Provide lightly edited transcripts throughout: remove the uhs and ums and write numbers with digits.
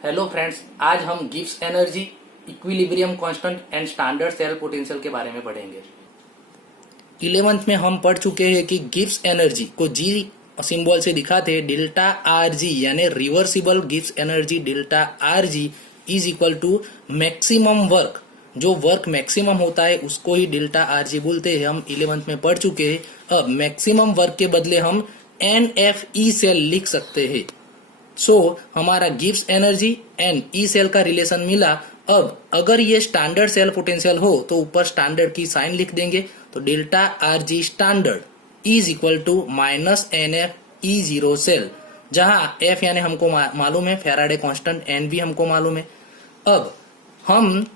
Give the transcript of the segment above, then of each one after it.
Hello friends, आज हम Gibbs energy, equilibrium constant and standard cell potential के बारे में पढ़ेंगे। 11th में हम पढ़ चुके हैं कि गिब्स एनर्जी को जी सिंबल से दिखाते हैं डेल्टा आर जी, यानी reversible Gibbs energy delta R G is equal to maximum work. जो वर्क मैक्सिमम होता है उसको ही डेल्टा आर जी बोलते हैं। हम 11th में पढ़ चुके हैं। अब मैक्सिमम वर्क के बदले हम एन एफ ई सेल लिख सकते हैं। हमारा Gibbs energy and E cell का रिलेशन मिला। अब अगर ये स्टैंडर्ड सेल पोटेंशियल हो तो ऊपर स्टैंडर्ड की साइन लिख देंगे, तो delta R G standard is equal to minus N F E zero cell, जहां एफ यानी हमको मालूम है फैराडे कांस्टेंट, एन भी हमको मालूम है। अब हम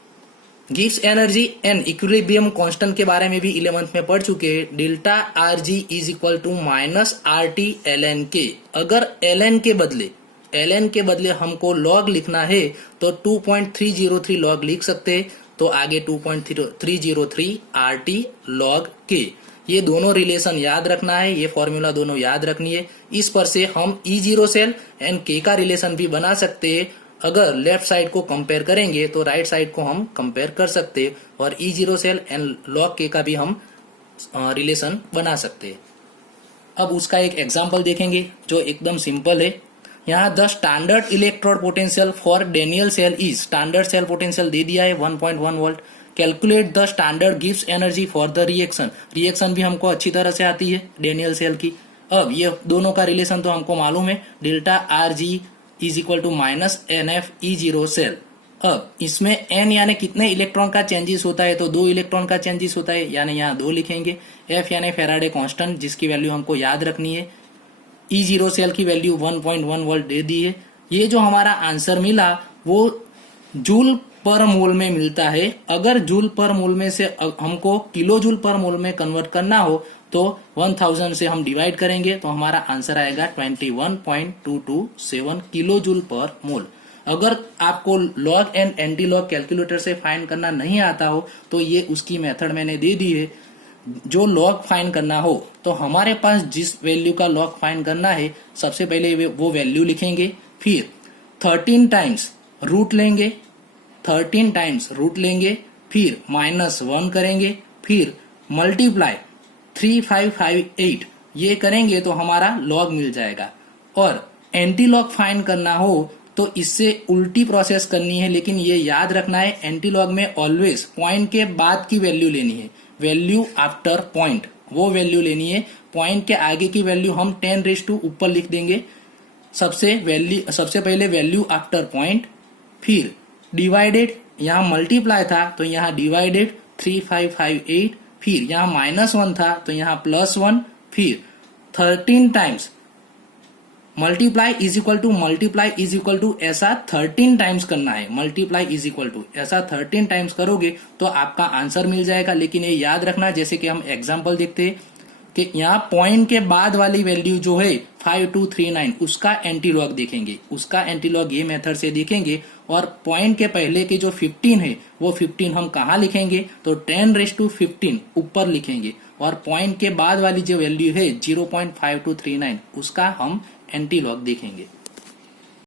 Gibbs energy and equilibrium constant के बारे में भी 11th में पढ़ चुके हैं। Delta R G is equal to minus R T L N K. अगर एल एन के बदले हमको लॉग लिखना है तो 2.303 लॉग लिख सकते हैं। तो आगे 2.303 आर टी लॉग के, ये दोनों रिलेशन याद रखना है, ये फॉर्मूला दोनों याद रखनी है। इस पर से हम ई जीरो सेल एंड के का रिलेशन भी बना सकते हैं। अगर लेफ्ट साइड को कंपेयर करेंगे तो राइट साइड को हम कंपेयर कर सकते हैं, और ई जीरो सेल एंड लॉग के का भी हम रिलेशन बना सकते हैं। अब उसका एक एग्जांपल देखेंगे जो एकदम सिंपल है। यहाँ the standard electrode potential for Daniell cell is, standard cell potential दे दिया है 1.1 volt. Calculate the standard Gibbs energy for the reaction. Reaction भी हमको अच्छी तरह से आती है डेनियल सेल की। अब ये दोनों का रिलेशन तो हमको मालूम है, delta R G is equal to minus N F E zero cell. अब इसमें एन यानी कितने इलेक्ट्रॉन का चेंजेस होता है, तो 2 इलेक्ट्रॉन का चेंजेस होता है, यानी यहाँ 2 लिखेंगे। एफ यानी फैराडे कांस्टेंट, जिसकी वैल्यू हमको याद रखनी है। ई जीरो सेल की वैल्यू 1.1 वोल्ट दे दी है। ये जो हमारा आंसर मिला वो जूल पर मोल में मिलता है। अगर जूल पर मोल में से हमको किलो जूल पर मोल में कन्वर्ट करना हो तो 1000 से हम डिवाइड करेंगे तो हमारा आंसर आएगा 21.227 किलो जूल पर मोल। अगर आपको log and anti log calculator से फाइंड करना नहीं आता हो तो ये उसकी मेथड मैंने दे दी है। जो लॉग फाइंड करना हो तो हमारे पास जिस वैल्यू का लॉग फाइंड करना है, सबसे पहले वो वैल्यू लिखेंगे, फिर 13 टाइम्स रूट लेंगे, 13 टाइम्स रूट लेंगे, फिर -1 करेंगे, फिर मल्टीप्लाई 3558 ये करेंगे तो हमारा लॉग मिल जाएगा। और एंटी लॉग फाइंड करना हो तो इससे उल्टी प्रोसेस करनी है, लेकिन ये याद रखना है एंटी लॉग में ऑलवेज पॉइंट के बाद की वैल्यू लेनी है, वैल्यू आफ्टर पॉइंट वो वैल्यू लेनी है। पॉइंट के आगे की वैल्यू हम 10 ऊपर लिख देंगे। सबसे पहले वैल्यू आफ्टर पॉइंट, फिर डिवाइडेड, यहाँ मल्टीप्लाई था तो यहाँ डिवाइडेड 3558, फिर यहाँ -1 था तो यहाँ +1, फिर 13 times multiply is equal to ऐसा 13 टाइम्स करना है। मल्टीप्लाई इज इक्वल टू ऐसा 13 टाइम्स करोगे तो आपका आंसर मिल जाएगा। लेकिन ये याद रखना, जैसे कि हम एग्जांपल देखते हैं कि यहाँ पॉइंट के बाद वाली वैल्यू जो है 5239 उसका एंटी लॉग देखेंगे, उसका एंटी लॉग ये मेथड से देखेंगे। और पॉइंट के पहले के जो 15 है वो 15 हम कहाँ लिखेंगे, तो 10⁻15 ऊपर लिखेंगे। और पॉइंट के बाद वाली जो वैल्यू है 0.5239 उसका हम एंटी लॉग देखेंगे।